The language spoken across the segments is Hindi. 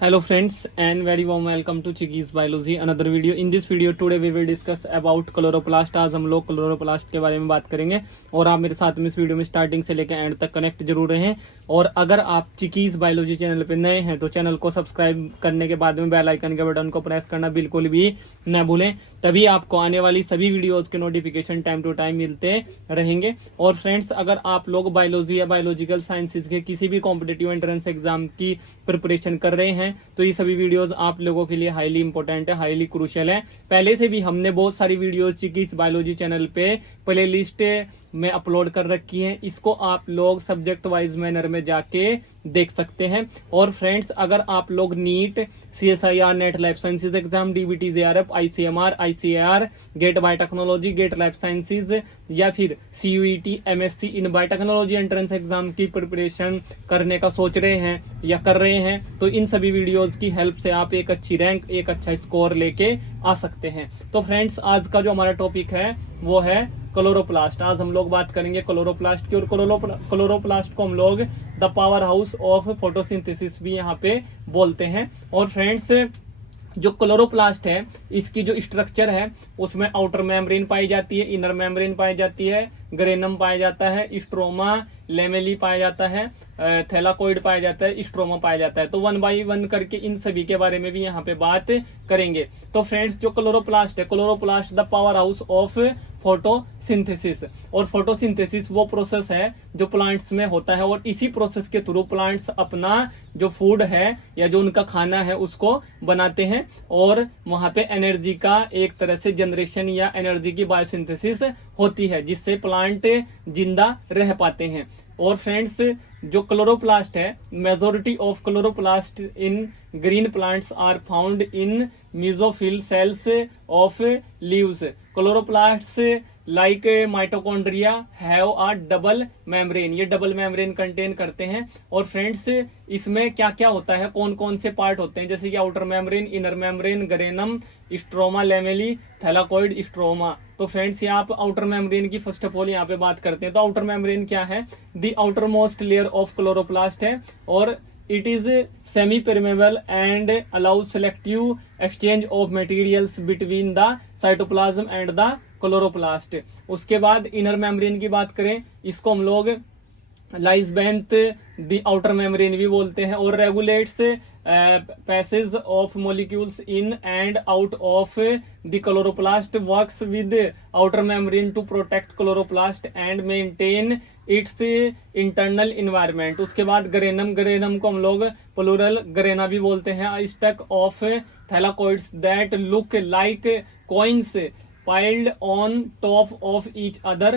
Hello friends and very warm welcome to Chicky's Biology another video. In this video today we will discuss about chloroplast. आज हम लोग क्लोरोप्लास्ट के बारे में बात करेंगे और आप मेरे साथ में इस वीडियो में स्टार्टिंग से लेकर एंड तक कनेक्ट जरूर रहें। और अगर आप चिकीज बायोलॉजी चैनल पे नए हैं तो चैनल को सब्सक्राइब करने के बाद में बेल आइकन के बटन को प्रेस करना बिल्कुल भी न भूलें, तभी आपको आने वाली सभी वीडियोज के नोटिफिकेशन टाइम टू टाइम मिलते रहेंगे। और फ्रेंड्स, अगर आप लोग बायोलॉजी या बायोलॉजिकल साइंसेज के किसी भी कॉम्पिटेटिव एंट्रेंस एग्जाम की प्रिपरेशन कर रहे हैं तो ये सभी वीडियोस आप लोगों के लिए हाईली इंपॉर्टेंट है, हाईली क्रूशियल है। पहले से भी हमने बहुत सारी वीडियोस चिकीज बायोलॉजी चैनल पे प्लेलिस्ट में अपलोड कर रखी है, इसको आप लोग सब्जेक्ट वाइज मैनर में जाके देख सकते हैं। और फ्रेंड्स, अगर आप लोग NEET, CSIR, net life sciences exam, DBT, JRF, ICMR, ICAR, GATE biotechnology, GATE life sciences या फिर CUET, MSc in biotechnology entrance exam की प्रिपरेशन करने का सोच रहे हैं या कर रहे हैं तो इन सभी वीडियोस की हेल्प से आप एक अच्छी रैंक, एक अच्छा स्कोर लेके आ सकते हैं। तो फ्रेंड्स, आज का जो हमारा टॉपिक है वो है क्लोरोप्लास्ट। आज हम लोग बात करेंगे क्लोरोप्लास्ट की। और क्लोरोप्लास्ट को हम लोग the power house of photosynthesis भी यहाँ पे बोलते हैं। और फ्रेंड्स, जो क्लोरोप्लास्ट है इसकी जो स्ट्रक्चर है उसमें आउटर मेम्ब्रेन पाई जाती है, इनर मेम्ब्रेन पाई जाती है, ग्रेनम पाया जाता है, स्ट्रोमा, लेमेली पाया जाता है, थैलाकोइड पाया जाता है, स्ट्रोमा पाया जाता है। तो वन बाई वन करके इन सभी के बारे में भी यहाँ पे बात करेंगे। तो फ्रेंड्स, जो क्लोरोप्लास्ट है, chloroplast the power house of photosynthesis. और फोटोसिंथेसिस वो प्रोसेस है जो प्लांट्स में होता है और इसी प्रोसेस के थ्रू प्लांट्स अपना जो फूड है या जो उनका खाना है उसको बनाते हैं और वहां पे एनर्जी का एक तरह से जनरेशन या एनर्जी की बायोसिंथेसिस होती है जिससे प्लांट जिंदा रह पाते हैं। और फ्रेंड्स, जो क्लोरोप्लास्ट है, majority of chloroplast in green plants are found in mesophyll cells of leaves. Chloroplasts like mitochondria have a double membrane, ये डबल मेम्ब्रेन कंटेन करते हैं। और फ्रेंड्स, इसमें क्या क्या होता है, कौन कौन से पार्ट होते हैं, जैसे कि outer membrane, inner membrane, granum, stroma, lamellae, thylakoid, stroma. तो फ्रेंड्स, यहाँ आप आउटर मेम्ब्रेन की फर्स्ट ऑफ ऑल यहाँ पे बात करते हैं। तो आउटर मेम्ब्रेन क्या है? The outer most layer of chloroplast है और it is semi permeable and allow selective exchange of materials between the cytoplasm and the chloroplast. उसके बाद इनर मेम्ब्रेन की बात करें, इसको हम लोग lies beneath the outer membrane भी बोलते हैं और regulates passage of molecules in and out of the chloroplast, works with outer membrane to protect chloroplast and maintain its internal environment. उसके बाद ग्रेनम, ग्रेनम को हम लोग प्लूरल ग्रेना भी बोलते हैं, stack of thylakoids that look like coins piled on top of each other.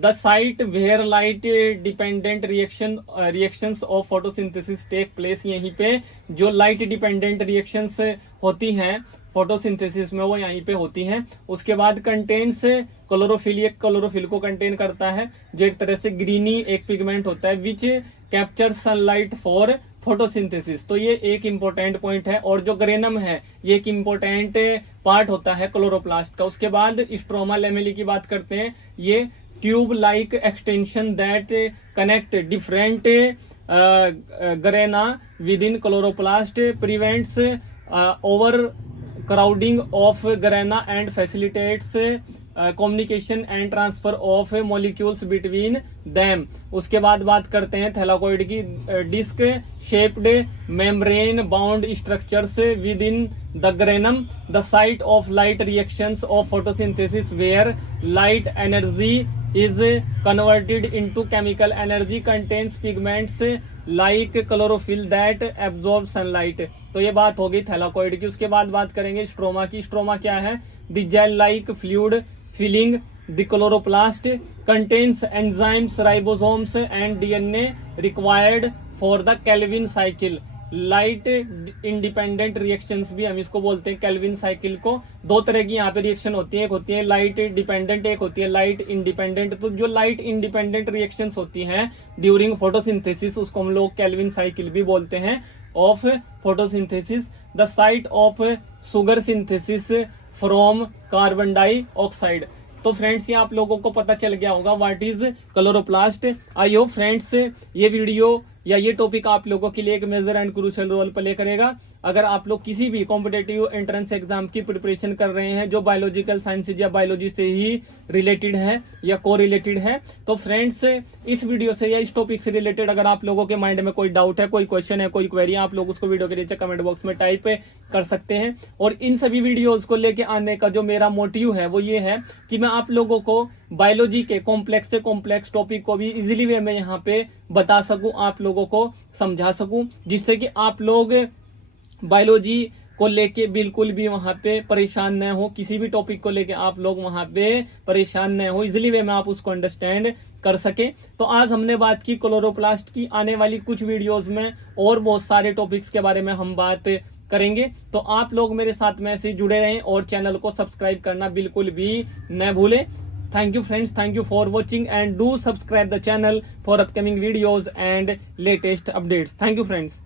The site where light dependent reactions of photosynthesis take place, यहीं पे जो light dependent reactions होती हैं फोटोसिंथेसिस में वो यहीं पे होती हैं। उसके बाद कंटेन्स क्लोरोफिल, एक क्लोरोफिल को कंटेन करता है जो एक तरह से ग्रीनी एक पिगमेंट होता है विच कैप्चर सनलाइट फॉर फोटोसिंथेसिस। तो ये एक इंपॉर्टेंट पॉइंट है। और जो ग्रेनम है ये एक इंपॉर्टेंट पार्ट होता है क्लोरोप्लास्ट का। उसके बाद स्ट्रोमा, लेमेली की बात करते हैं, ये tube like extension that connect different grana within chloroplast, prevents overcrowding of grana and facilitates communication and transfer of molecules between them. उसके बाद बात करते हैं थैलाकोइड की, disc shaped membrane bound structures within the granum, the site of light reactions of photosynthesis where light energy is converted into chemical energy, contains pigments like chlorophyll that absorb sunlight. तो ये बात होगी थैलाकोइड की। उसके बाद बात करेंगे स्ट्रोमा की। स्ट्रोमा क्या है? The gel like fluid filling the chloroplast, contains enzymes, ribosomes and DNA required for the Calvin cycle. Light independent reactions भी हम इसको बोलते हैं केल्विन साइकिल को। दो तरह की यहाँ पे रिएक्शन होती है, एक होती है लाइट डिपेंडेंट, एक होती है लाइट इंडिपेंडेंट। तो जो लाइट इंडिपेंडेंट रिएक्शंस होती हैं ड्यूरिंग फोटोसिंथेसिस उसको हम लोग केल्विन साइकिल भी बोलते हैं of photosynthesis. The site of sugar synthesis from carbon dioxide. तो फ्रेंड्स, ये आप लोगों को पता चल गया होगा what is chloroplast. I hope friends ये वीडियो या ये टॉपिक आप लोगों के लिए एक major and crucial role play करेगा। अगर आप लोग किसी भी कॉम्पिटेटिव एंट्रेंस एग्जाम की प्रिपरेशन कर रहे हैं जो बायोलॉजिकल साइंसेज या बायोलॉजी से ही रिलेटेड है या को रिलेटेड है, तो फ्रेंड्स इस वीडियो से या इस टॉपिक से रिलेटेड अगर आप लोगों के माइंड में कोई डाउट है, कोई क्वेश्चन है, कोई क्वेरी, आप लोग उसको वीडियो के नीचे कमेंट बॉक्स में टाइप कर सकते हैं। और इन सभी वीडियोज को लेके आने का जो मेरा मोटिव है वो ये है कि मैं आप लोगों को बायोलॉजी के कॉम्प्लेक्स से कॉम्प्लेक्स टॉपिक को भी इजीली वे में यहाँ पे बता सकूं, आप लोगों को समझा सकूं, जिससे कि आप लोग बायोलॉजी को लेके बिल्कुल भी वहां पे परेशान न हो। किसी भी टॉपिक को लेके आप लोग वहां पे परेशान न हो, इजीली वे में आप उसको अंडरस्टैंड कर सके। तो आज हमने बात की क्लोरोप्लास्ट की। आने वाली कुछ वीडियोस में और बहुत सारे टॉपिक्स के बारे में हम बात करेंगे। तो आप लोग मेरे साथ में ऐसे जुड़े रहें और चैनल को सब्सक्राइब करना बिल्कुल भी न भूलें। Thank you friends, thank you for watching and do subscribe the channel for upcoming videos and latest updates. Thank you friends.